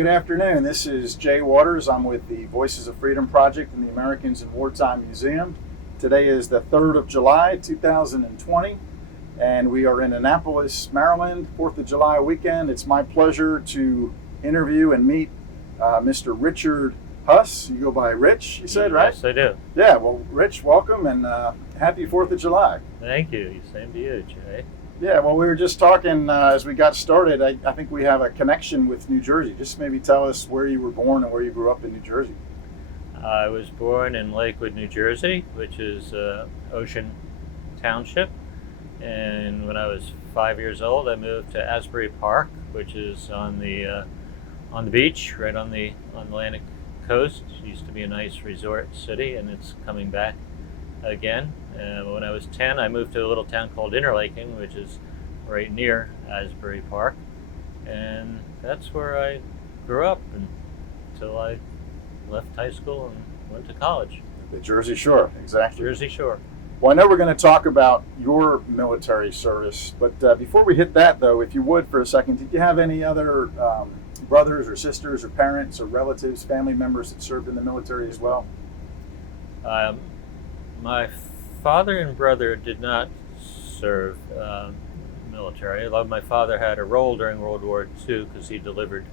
good afternoon. This is Jay Waters. I'm with the Voices of Freedom Project and the Americans in Wartime Museum. Today is the 3rd of July, 2020, and we are in Annapolis, Maryland, 4th of July weekend. It's my pleasure to interview and meet Mr. Richard Huss. You go by Rich, you said, right? Yes, I do. Yeah, well, Rich, welcome, and happy 4th of July. Thank you. Same to you, Jay. Yeah, well, we were just talking as we got started. I think we have a connection with New Jersey. Just maybe tell us where you were born and where you grew up in New Jersey. I was born in Lakewood, New Jersey, which is Ocean Township. And when I was 5 years old, I moved to Asbury Park, which is on the beach, right on the Atlantic coast. It used to be a nice resort city, and it's coming back again. When I was 10, I moved to a little town called Interlaken, which is right near Asbury Park, and that's where I grew up until I left high school and went to college. The Jersey Shore, exactly. Jersey Shore. Well, I know we're going to talk about your military service, but before we hit that, though, if you would for a second, did you have any other brothers or sisters or parents or relatives, family members that served in the military as well? My father and brother did not serve military. Although my father had a role during World War II because he delivered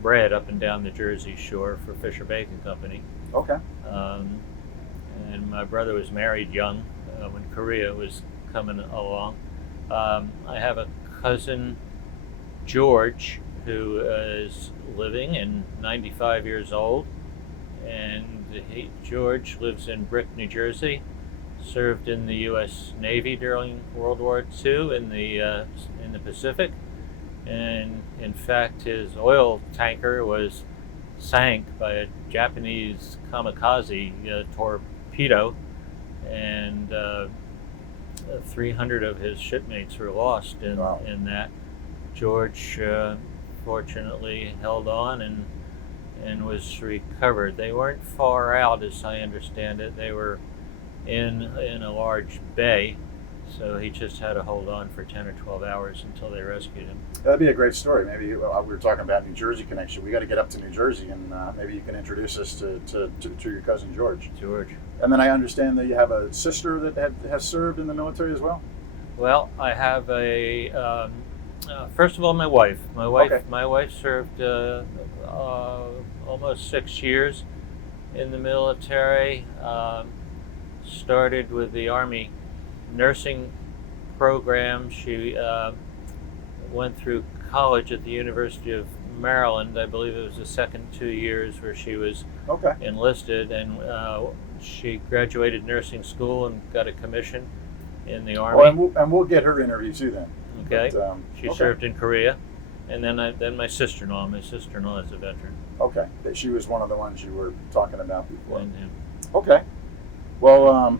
bread up and down the Jersey Shore for Fisher Bacon Company. Okay. And my brother was married young when Korea was coming along. I have a cousin, George, who is living and 95 years old, and George lives in Brick, New Jersey. Served in the U.S. Navy during World War II in the Pacific, and in fact his oil tanker was sank by a Japanese kamikaze torpedo, and 300 of his shipmates were lost in that. George fortunately held on and was recovered. They weren't far out, as I understand it. They were in a large bay, so he just had to hold on for 10 or 12 hours until they rescued him. That'd be a great story. Maybe we were talking about New Jersey connection. We got to get up to New Jersey, and maybe you can introduce us to your cousin George. And then I understand that you have a sister that has served in the military as well. Well, I have a first of all, my wife. Okay. My wife served almost 6 years in the military. Started with the Army nursing program. She went through college at the University of Maryland. I believe it was the second 2 years where she was enlisted, and she graduated nursing school and got a commission in the Army. And we'll get her interview too then. Okay. But, she served in Korea, and then my sister-in-law. My sister-in-law is a veteran. Okay. She was one of the ones you were talking about before. And him. Okay. Well,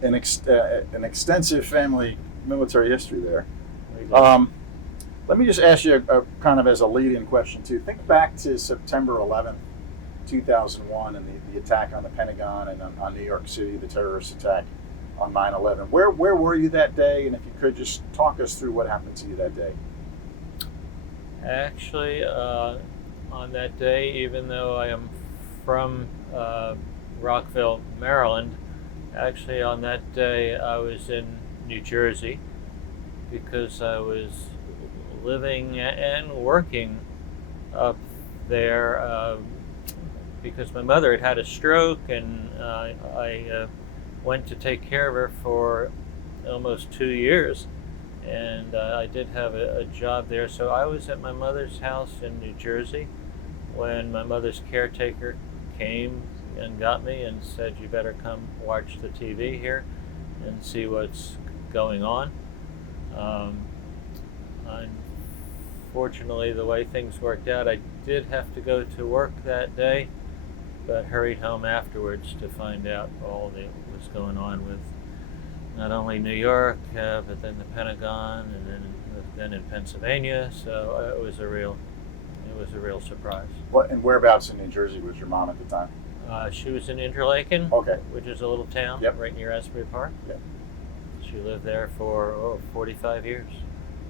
an extensive family military history there. Let me just ask you a kind of as a lead-in question too. Think back to September 11th, 2001, and the attack on the Pentagon and on New York City, the terrorist attack on 9/11. Where were you that day? And if you could just talk us through what happened to you that day. Actually, on that day, even though I am from Rockville, Maryland, actually on that day I was in New Jersey because I was living and working up there because my mother had a stroke, and I went to take care of her for almost 2 years, and I did have a job there. So I was at my mother's house in New Jersey when my mother's caretaker came and got me and said, "You better come watch the TV here and see what's going on." Unfortunately, the way things worked out, I did have to go to work that day, but hurried home afterwards to find out all that was going on with not only New York, but then the Pentagon, and then in Pennsylvania. So it was a real surprise. What and whereabouts in New Jersey was your mom at the time? She was in Interlaken, Okay. which is a little town right near Asbury Park. Yep. She lived there for 45 years.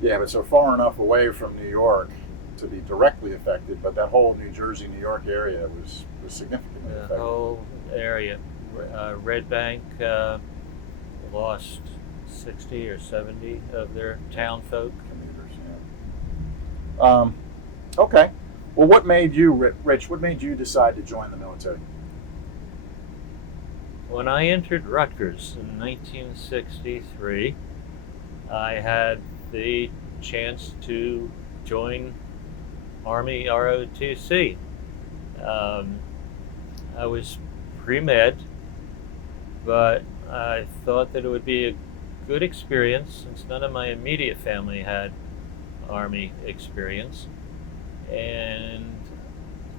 Yeah, but so far enough away from New York to be directly affected, but that whole New Jersey, New York area was significantly The affected. whole area, Red Bank lost 60 or 70 of their town folk. Commuters, yeah. Okay. Well, what made you, Rich? What made you decide to join the military? When I entered Rutgers in 1963, I had the chance to join Army ROTC. I was pre-med, but I thought that it would be a good experience since none of my immediate family had Army experience. And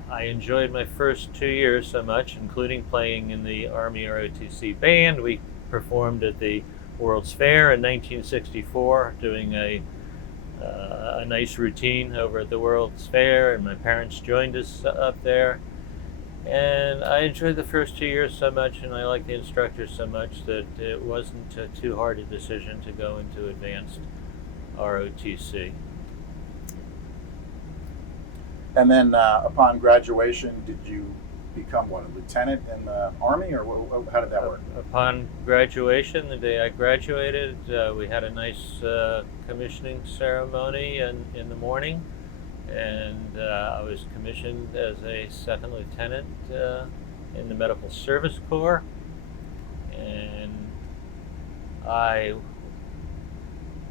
I enjoyed my first 2 years so much, including playing in the Army ROTC band. We performed at the World's Fair in 1964, doing a nice routine over at the World's Fair, and my parents joined us up there. And I enjoyed the first 2 years so much, and I liked the instructors so much that it wasn't too hard a decision to go into advanced ROTC. And then, upon graduation, did you become a lieutenant in the Army, or how did that work? Upon graduation, the day I graduated, we had a nice commissioning ceremony in the morning, and I was commissioned as a second lieutenant in the Medical Service Corps, and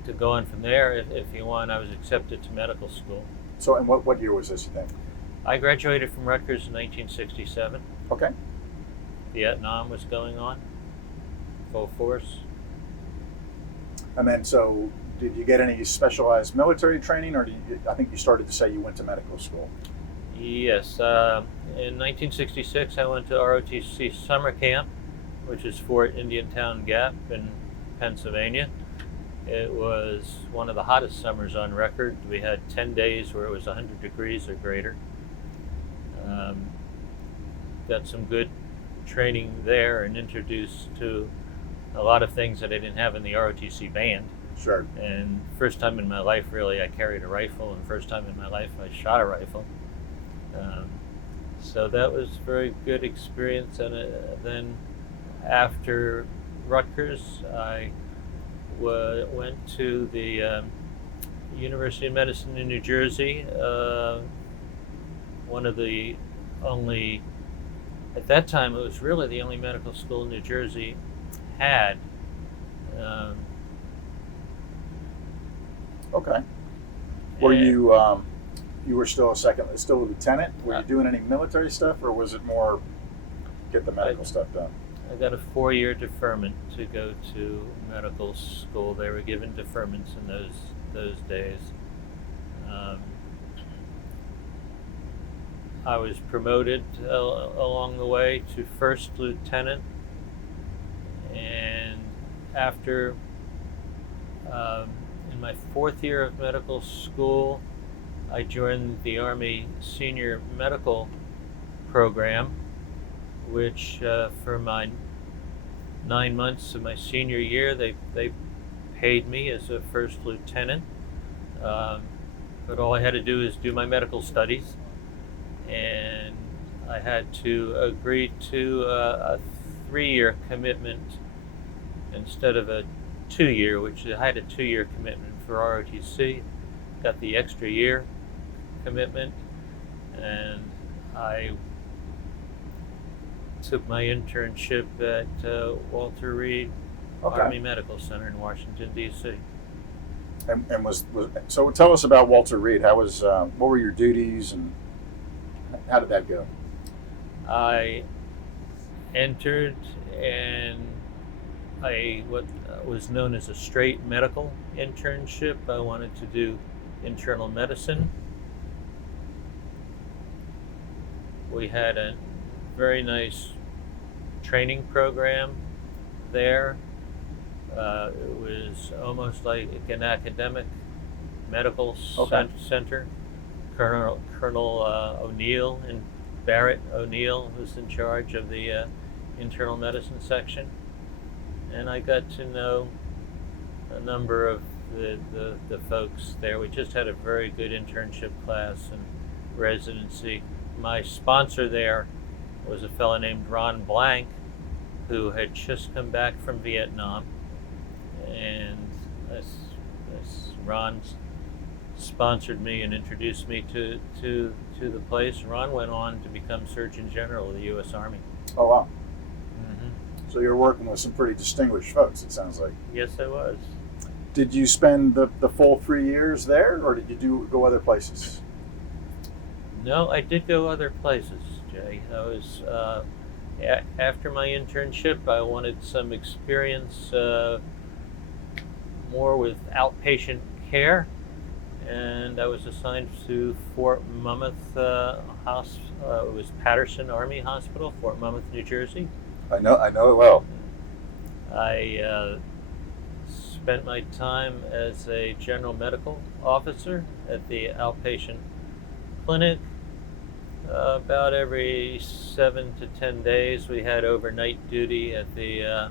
to go on from there, if you want, I was accepted to medical school. So, and what year was this, you think? I graduated from Rutgers in 1967. Okay. Vietnam was going on, full force. And then, so did you get any specialized military training, or I think you started to say you went to medical school? Yes. In 1966, I went to ROTC summer camp, which is Fort Indiantown Gap in Pennsylvania. It was one of the hottest summers on record. We had 10 days where it was 100 degrees or greater. Got some good training there and introduced to a lot of things that I didn't have in the ROTC band. Sure. And first time in my life, really, I carried a rifle, and first time in my life, I shot a rifle. So that was a very good experience. And then after Rutgers, I went to the University of Medicine in New Jersey, one of the only, at that time, it was really the only medical school New Jersey had. Okay. Were you were still still a lieutenant? Were you doing any military stuff, or was it more get the medical stuff done? I got a 4-year deferment to go to medical school. They were given deferments in those days. I was promoted along the way to first lieutenant, and after in my 4th year of medical school, I joined the Army Senior Medical Program, which for my 9 months of my senior year, they paid me as a first lieutenant. But all I had to do is do my medical studies, and I had to agree to a 3-year commitment instead of a 2-year, which I had a 2-year commitment for ROTC. Got the extra year commitment, and I took my internship at Walter Reed Army Medical Center in Washington, D.C. And was so? Tell us about Walter Reed. How was? What were your duties, and how did that go? I entered in what was known as a straight medical internship. I wanted to do internal medicine. We had a very nice training program there. It was almost like an academic medical center. Colonel O'Neill and Barrett O'Neill was in charge of the internal medicine section, and I got to know a number of the folks there. We just had a very good internship class and residency. My sponsor there was a fellow named Ron Blank, who had just come back from Vietnam, and Ron sponsored me and introduced me to the place. Ron went on to become Surgeon General of the U.S. Army. Oh, wow. Mm-hmm. So you're working with some pretty distinguished folks, it sounds like. Yes, I was. Did you spend the full 3 years there, or did you go other places? No, I did go other places, Jay. I was after my internship, I wanted some experience more with outpatient care, and I was assigned to Fort Monmouth it was Patterson Army Hospital, Fort Monmouth, New Jersey. I know it well. I spent my time as a general medical officer at the outpatient clinic. About every 7 to 10 days, we had overnight duty at the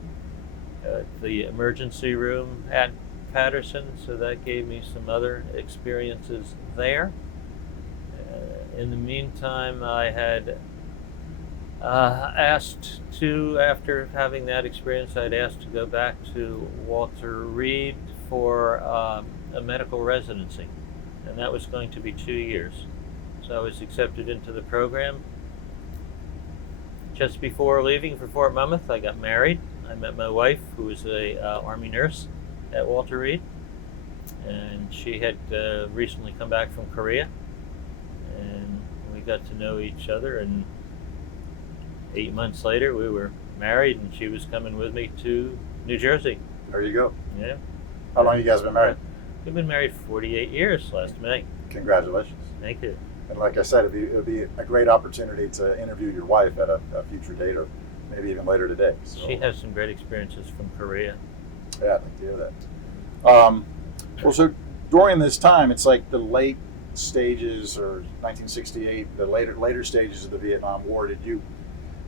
emergency room at Patterson, so that gave me some other experiences there. In the meantime, I had asked to, after having that experience, I'd asked to go back to Walter Reed for a medical residency, and that was going to be 2 years. So I was accepted into the program. Just before leaving for Fort Monmouth, I got married. I met my wife, who was a Army nurse at Walter Reed, and she had recently come back from Korea, and we got to know each other, and 8 months later we were married, and she was coming with me to New Jersey. There you go. Yeah. How long you guys been married? We've been married 48 years last May. Congratulations. Thank you. And like I said, it'd be a great opportunity to interview your wife at a future date, or maybe even later today. So, She has some great experiences from Korea. yeah, I'd like to hear that. Well, so during this time, it's like the late stages, or 1968, the later stages of the Vietnam War.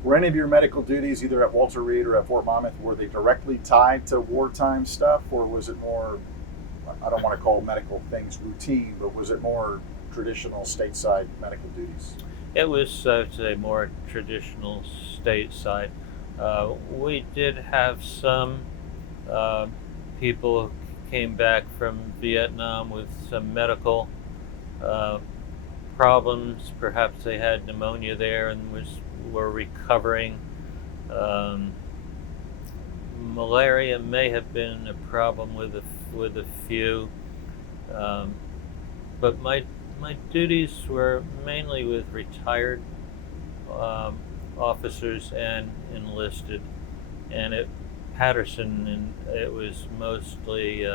Were any of your medical duties, either at Walter Reed or at Fort Monmouth, were they directly tied to wartime stuff, or was it more, I don't want to call medical things routine, but was it more traditional stateside medical duties? It was, I would say, more traditional stateside. We did have some people who came back from Vietnam with some medical problems. Perhaps they had pneumonia there and were recovering. Malaria may have been a problem with a few, but my duties were mainly with retired officers and enlisted, and at Patterson, and it was mostly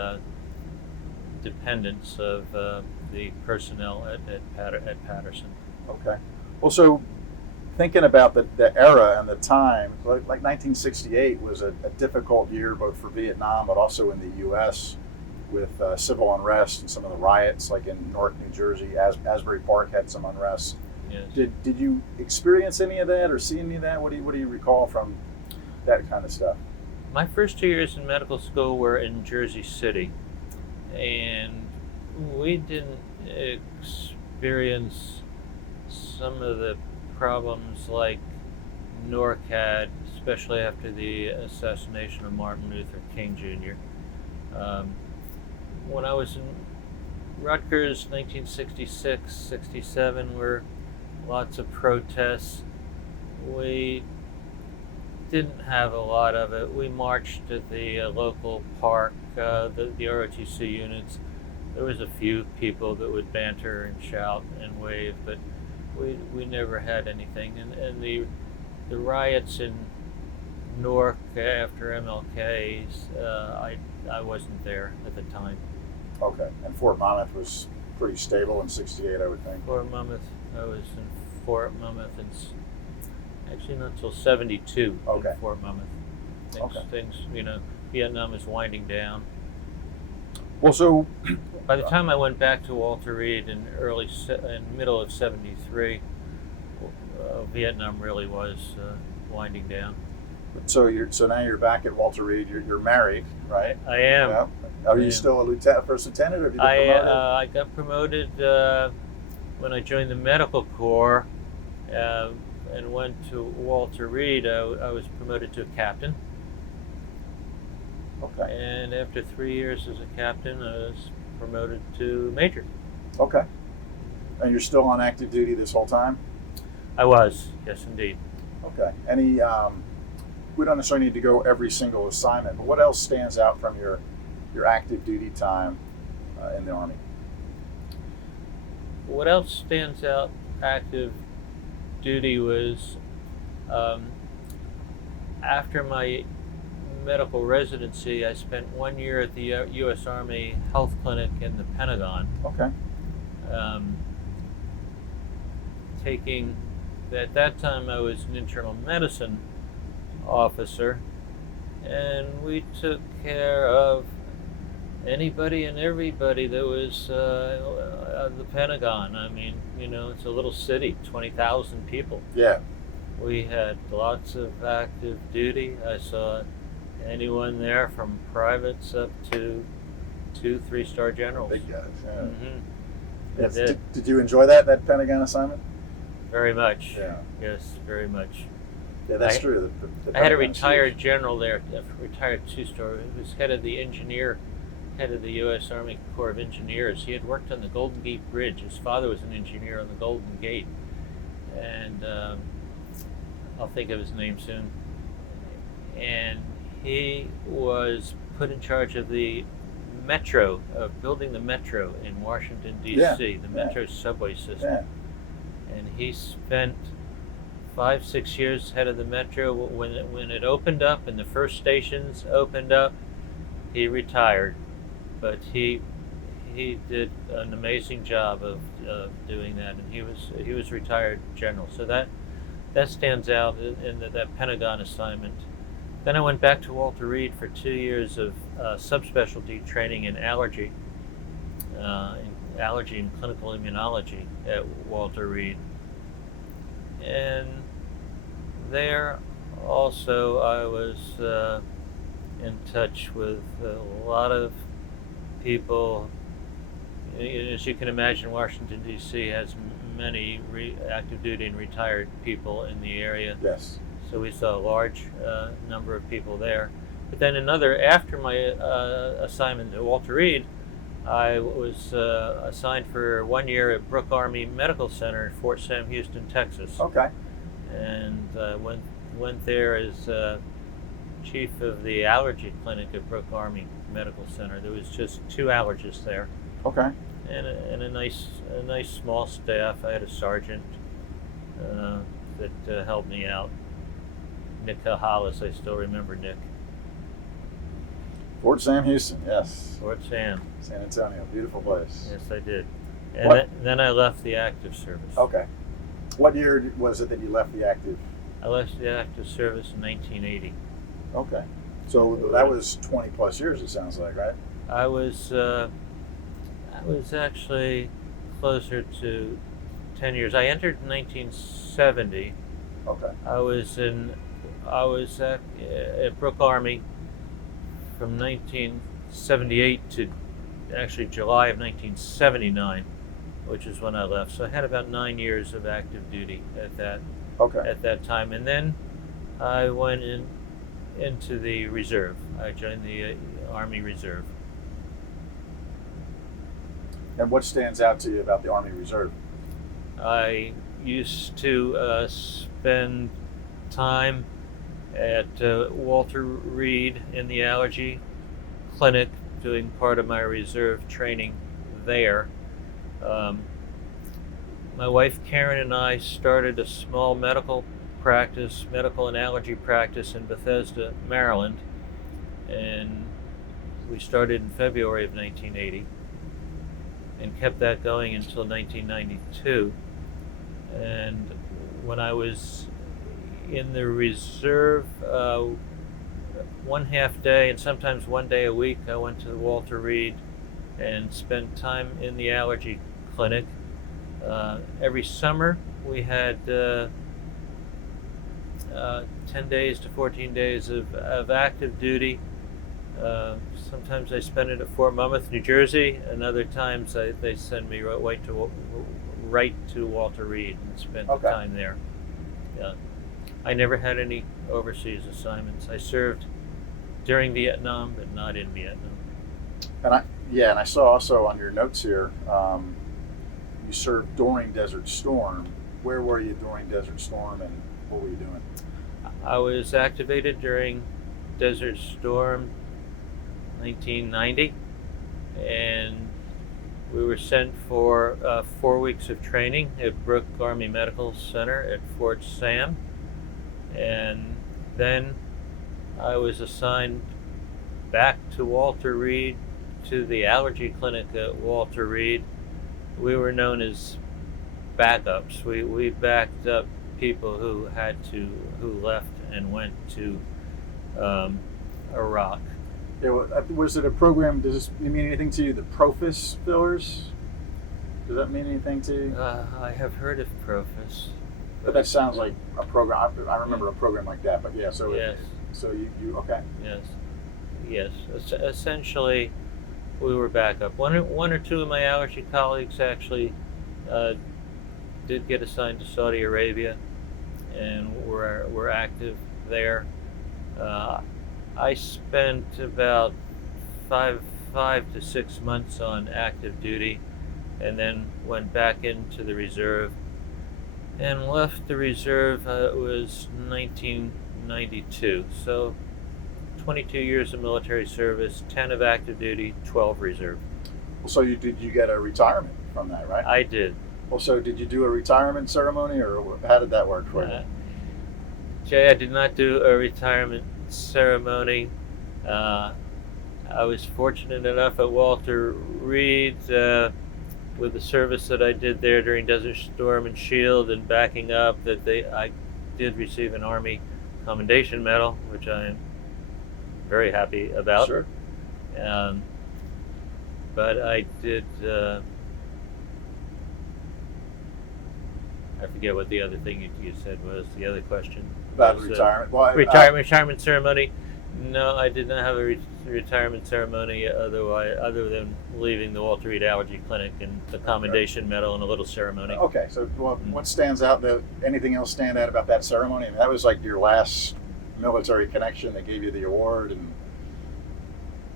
dependents of the personnel at Patterson. Okay. Well, so thinking about the era and the time, like 1968 was a difficult year both for Vietnam, but also in the U.S. with civil unrest and some of the riots, like in Newark, New Jersey. Asbury Park had some unrest. Yes. Did you experience any of that or see any of that? What do you recall from that kind of stuff? My first 2 years in medical school were in Jersey City, and we didn't experience some of the problems like Newark had, especially after the assassination of Martin Luther King Jr. When I was in Rutgers, 1966, 67, were lots of protests. We didn't have a lot of it. We marched at the local park, the ROTC units. There was a few people that would banter and shout and wave, but we never had anything. And the riots in Newark after MLK's, I wasn't there at the time. Okay. And Fort Monmouth was pretty stable in 68, I would think. Fort Monmouth, I was in Fort Monmouth actually not until 72. Okay. In Fort Monmouth. Things, Vietnam is winding down. Well, so By the time I went back to Walter Reed in middle of 73, Vietnam really was winding down. So now you're back at Walter Reed. You're married, right? I am. Yeah. Are I you am. still a lieutenant, first lieutenant, or have you been promoted? I got promoted when I joined the medical corps and went to Walter Reed. I was promoted to a captain. Okay. And after 3 years as a captain, I was promoted to major. Okay. And you're still on active duty this whole time? I was, yes, indeed. Okay. Any? We don't necessarily need to go every single assignment, but what else stands out from your active duty time in the Army? What else stands out active duty was after my medical residency, I spent 1 year at the U.S. Army Health Clinic in the Pentagon. Okay. Taking, at that time I was an internal medicine officer, and we took care of anybody and everybody that was the Pentagon. I mean, it's a little city, 20,000 people. Yeah. We had lots of active duty. I saw anyone there from privates up to 2-3-star generals. Big guys. Yeah. Mm-hmm. Yes. Did. Did you enjoy that Pentagon assignment? Very much. Yeah. Yes, very much. Yeah, that's true. The I had a Pentagon's retired huge. general there, a retired 2-star, who was head of the U.S. Army Corps of Engineers. He had worked on the Golden Gate Bridge. His father was an engineer on the Golden Gate. And I'll think of his name soon. And he was put in charge of the metro, of building the metro in Washington, D.C., the metro subway system. Yeah. And he spent 5-6 years head of the metro. When it opened up and the first stations opened up, he retired. But he did an amazing job of doing that, and he was retired general. So that stands out in that Pentagon assignment. Then I went back to Walter Reed for 2 years of subspecialty training in allergy and clinical immunology at Walter Reed. And there also I was in touch with a lot of people. As you can imagine, Washington, D.C. has many active duty and retired people in the area. Yes. So we saw a large number of people there. But then after my assignment at Walter Reed, I was assigned for 1 year at Brooke Army Medical Center in Fort Sam Houston, Texas. Okay. And went there as chief of the allergy clinic at Brooke Army Medical Center. There was just 2 allergists there. Okay. And a nice small staff. I had a sergeant that helped me out. Nick Hollis, I still remember Nick. Fort Sam Houston, yes. Fort Sam. San Antonio, beautiful place. Yes, I did. And then I left the active service. Okay. What year was it that you left the active? I left the active service in 1980. Okay. So that was 20 plus years, it sounds like, right? I was actually closer to 10 years. I entered in 1970. Okay. I was at Brooke Army from 1978 to actually July of 1979, which is when I left. So I had about 9 years of active duty at that time, and then I went into the reserve. I joined the Army Reserve. And what stands out to you about the Army Reserve? I used to spend time at Walter Reed in the allergy clinic doing part of my reserve training there. My wife Karen and I started a small medical and allergy practice in Bethesda, Maryland, and we started in February of 1980 and kept that going until 1992. And when I was in the reserve, 1/2 day and sometimes 1 day a week, I went to Walter Reed and spent time in the allergy clinic. Every summer we had 10 days to 14 days of active duty. Sometimes I spend it at Fort Monmouth, New Jersey, and other times they send me right to Walter Reed and spend the time there. I never had any overseas assignments. I served during Vietnam, but not in Vietnam. And I saw also on your notes here, you served during Desert Storm. Where were you during Desert Storm, and what were you doing? I was activated during Desert Storm 1990, and we were sent for 4 weeks of training at Brooke Army Medical Center at Fort Sam, and then I was assigned back to Walter Reed, to the allergy clinic at Walter Reed. We were known as backups. We backed up people who left and went to Iraq. Was it a program? Does this mean anything to you? The Profis fillers? Does that mean anything to you? I have heard of Profis. But that sounds like a program. I remember a program like that. But yeah, so yes. So you okay? Yes. Essentially, we were backup. One or two of my allergy colleagues actually did get assigned to Saudi Arabia, and were active there. I spent about five to 6 months on active duty, and then went back into the reserve, and left the reserve. It was 1992, so 22 years of military service, 10 of active duty, 12 reserve. So you get a retirement from that, right? I did. Well, so did you do a retirement ceremony, or how did that work for you? Jay, I did not do a retirement ceremony. I was fortunate enough at Walter Reed, with the service that I did there during Desert Storm and Shield and backing up, that I did receive an Army Commendation Medal, which I am very happy about. Sure. But I did. I forget what the other thing you said was. The other question About was, retirement. Well, retirement ceremony. No, I did not have a retirement ceremony other than leaving the Walter Reed Allergy Clinic and the Commendation Medal and a little ceremony. Okay, so what stands out? Anything else stand out about that ceremony? I mean, that was like your last military connection that gave you the award, and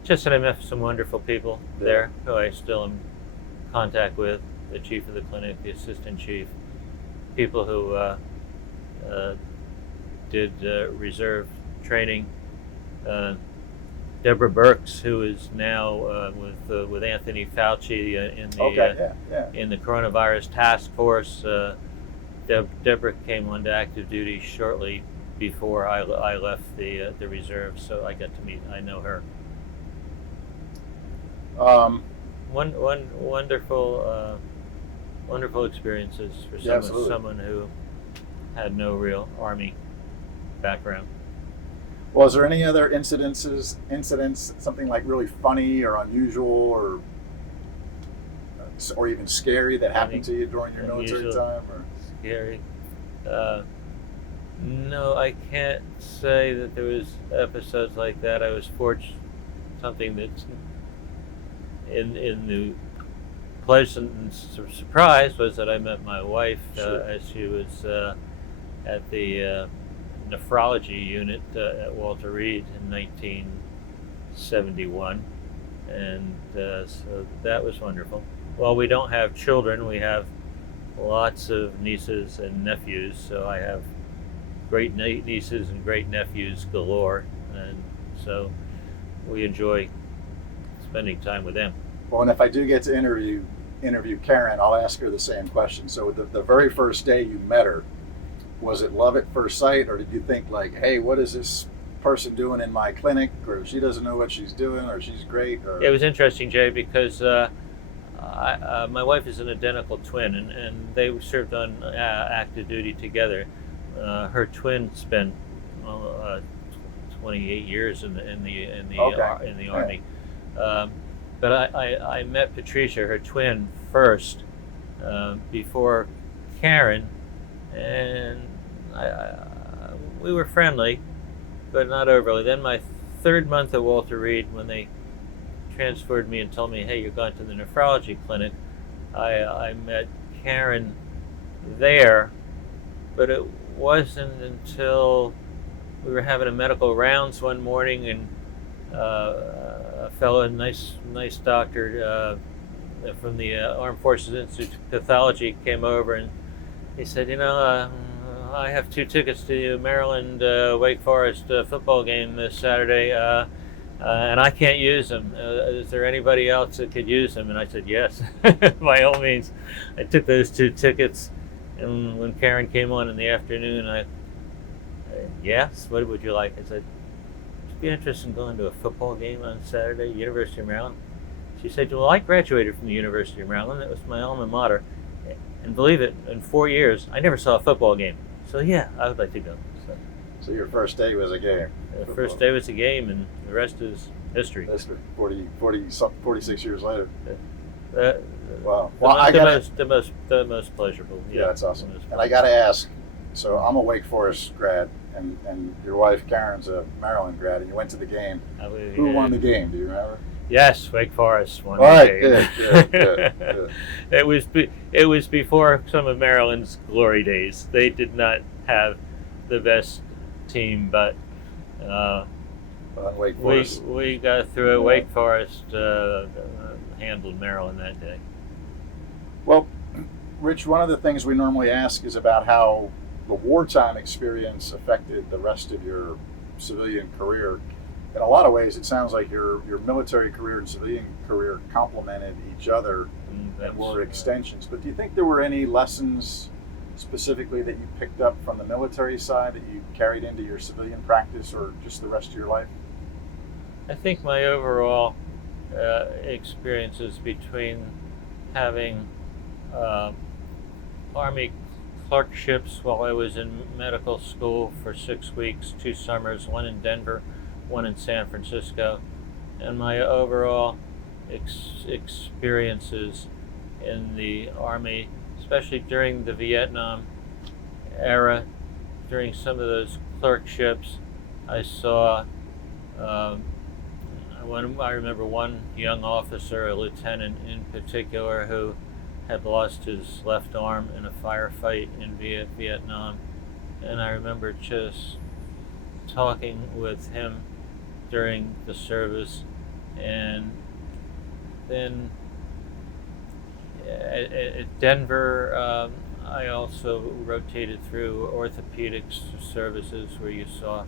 just that I met some wonderful people there who I still am in contact with. The chief of the clinic, the assistant chief, people who did reserve training. Deborah Burks, who is now with Anthony Fauci in the coronavirus task force. Deborah came onto active duty shortly before I left the reserve, so I got to meet. I know her. Wonderful experiences for someone who had no real Army background. Well, is there any other incidents, something like really funny or unusual or even scary that happened to you during your military time? Or? Scary? No, I can't say that there was episodes like that. I was fortunate. Something that's in the pleasant surprise was that I met my wife as she was at the nephrology unit at Walter Reed in 1971, and so that was wonderful. Well, we don't have children. We have lots of nieces and nephews, so I have great nieces and great nephews galore, and so we enjoy spending time with them. Well, and if I do get to interview Karen, I'll ask her the same question. So the very first day you met her, was it love at first sight, or did you think like, hey, what is this person doing in my clinic, or she doesn't know what she's doing, or she's great? Or... It was interesting, Jay, because my wife is an identical twin, and they served on active duty together. Her twin spent 28 years in the Army. But I met Patricia, her twin, first before Karen, and we were friendly, but not overly. Then my third month at Walter Reed, when they transferred me and told me, "Hey, you're going to the nephrology clinic," I met Karen there, but it wasn't until we were having a medical rounds one morning, and a fellow, nice doctor from the Armed Forces Institute of Pathology, came over and he said, I have 2 tickets to the Maryland Wake Forest football game this Saturday, and I can't use them. Is there anybody else that could use them? And I said, yes, by all means. I took those 2 tickets, and when Karen came on in the afternoon, yes, what would you like? I said, would you be interested in going to a football game on Saturday, University of Maryland? She said, well, I graduated from the University of Maryland. That was my alma mater. And believe it, in 4 years, I never saw a football game. So yeah, I would like to go. So your first day was a game? The first day was a game, and the rest is history. History. 46 years later. Wow. Well, the most pleasurable. Yeah, that's awesome. And I got to ask, so I'm a Wake Forest grad, and your wife Karen's a Maryland grad, and you went to the game. Who won the game? Do you remember? Yes, Wake Forest won. All right, good. It was before some of Maryland's glory days. They did not have the best team, but Wake Forest. we got through it. Wake Forest handled Maryland that day. Well, Rich, one of the things we normally ask is about how the wartime experience affected the rest of your civilian career. In a lot of ways, it sounds like your military career and civilian career complemented each other and were extensions. But do you think there were any lessons specifically that you picked up from the military side that you carried into your civilian practice or just the rest of your life? I think my overall experiences between having Army clerkships while I was in medical school for 6 weeks, 2 summers, one in Denver, one in San Francisco, and my overall experiences in the Army, especially during the Vietnam era, during some of those clerkships, I saw, I remember one young officer, a lieutenant in particular, who had lost his left arm in a firefight in Vietnam, and I remember just talking with him during the service. And then at Denver, I also rotated through orthopedics services, where you saw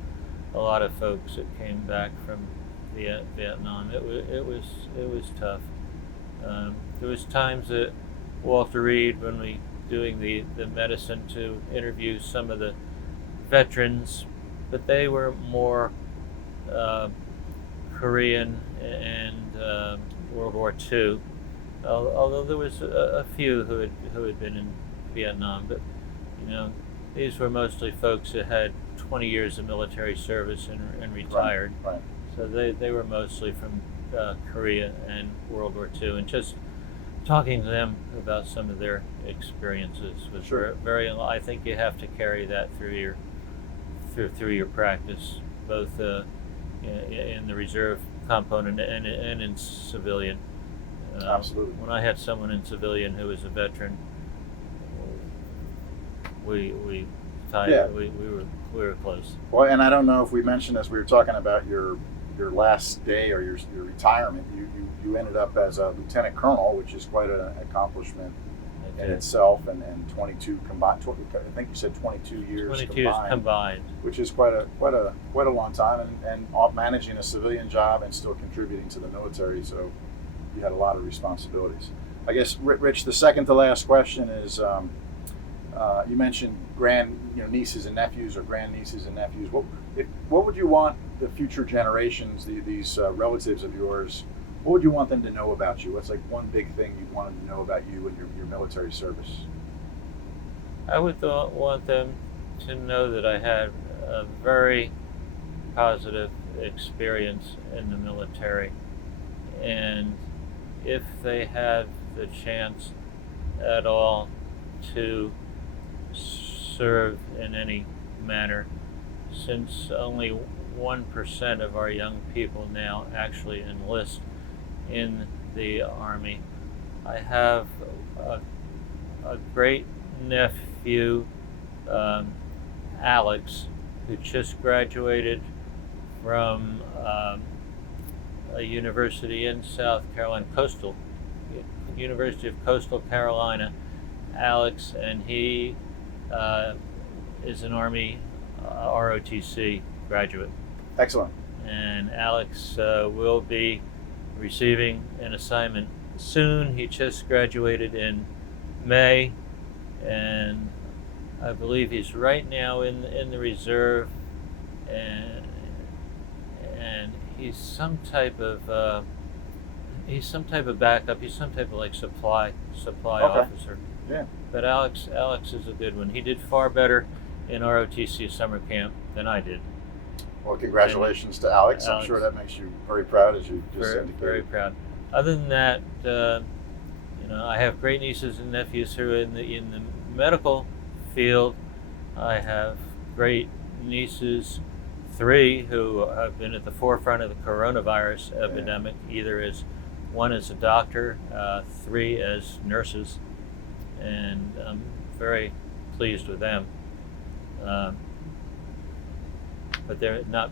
a lot of folks that came back from Vietnam. It was tough. There was times at Walter Reed when we doing the medicine to interview some of the veterans, but they were more Korean and World War II. Although there was a few who had been in Vietnam, but these were mostly folks that had 20 years of military service and retired. Right. So they were mostly from Korea and World War II, and just talking to them about some of their experiences was very. I think you have to carry that through your practice, both in the reserve component and in civilian. Absolutely. When I had someone in civilian who was a veteran, we were close. Well, and I don't know if we mentioned as we were talking about your last day or your retirement, you ended up as a lieutenant colonel, which is quite an accomplishment in itself, and 22 combined. I think you said 22 years 22 combined, which is quite a long time, and managing a civilian job and still contributing to the military. So you had a lot of responsibilities. I guess, Rich, the second to last question is, you mentioned nieces and nephews or grandnieces and nephews. What would you want the future generations, these relatives of yours, what would you want them to know about you? What's like one big thing you want them to know about you and your military service? I would want them to know that I had a very positive experience in the military, and if they have the chance at all to serve in any manner, since only 1% of our young people now actually enlist in the Army. I have a great nephew, Alex, who just graduated from a university in South Carolina, University of Coastal Carolina. Alex, and he is an Army ROTC graduate. Excellent. And Alex will be receiving an assignment soon. He just graduated in May, and I believe he's right now in the reserve, and he's some type of backup. He's some type of like supply Okay. officer. Yeah. But Alex is a good one. He did far better in ROTC summer camp than I did. Well, congratulations to Alex. I'm sure that makes you very proud, as you just indicated. Very proud. Other than that, I have great nieces and nephews who are in the medical field. I have great nieces, 3 who have been at the forefront of the coronavirus epidemic, either as one as a doctor, 3 as nurses, and I'm very pleased with them. But they're not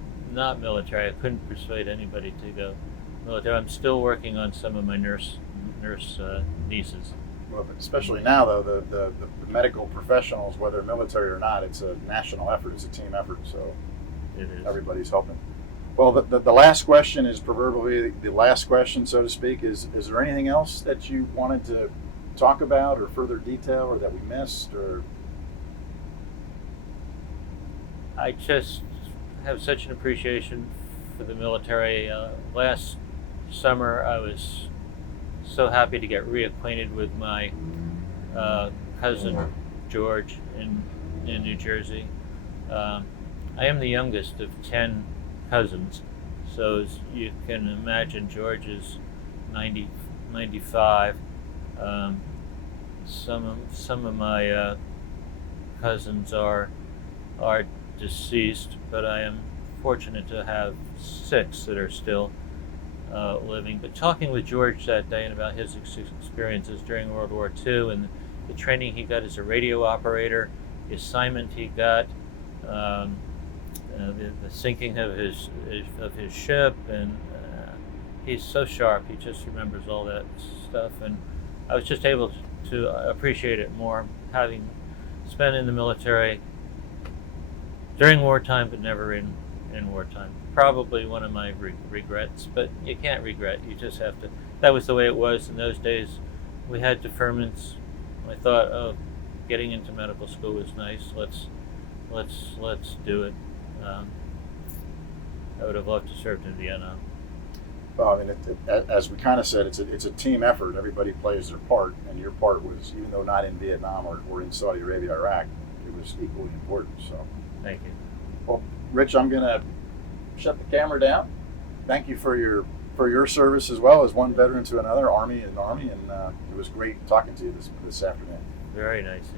military. I couldn't persuade anybody to go military. I'm still working on some of my nurse nieces. Well, but especially now, though, the medical professionals, whether military or not, it's a national effort. It's a team effort. So It is. everybody's helping. Well, the last question is proverbially the last question, so to speak. Is there anything else that you wanted to talk about or further detail, or that we missed, or? I just have such an appreciation for the military. Last summer, I was so happy to get reacquainted with my cousin George in New Jersey. I am the youngest of 10 cousins, so as you can imagine, George is 95. Some of my cousins are deceased, but I am fortunate to have 6 that are still living. But talking with George that day and about his experiences during World War II and the training he got as a radio operator, the assignment he got, the sinking of his ship, and he's so sharp. He just remembers all that stuff, and I was just able to appreciate it more, having spent in the military during wartime, but never in wartime. Probably one of my regrets, but you can't regret. You just have to. That was the way it was in those days. We had deferments. I thought, oh, getting into medical school was nice. Let's do it. I would have loved to serve in Vietnam. Well, I mean, as we kind of said, it's a team effort. Everybody plays their part, and your part was, even though not in Vietnam or in Saudi Arabia, Iraq, it was equally important. So, Thank you. well, Rich, I'm gonna shut the camera down. Thank you for your service as well, as one veteran to another, Army, and it was great talking to you this afternoon. Very nice.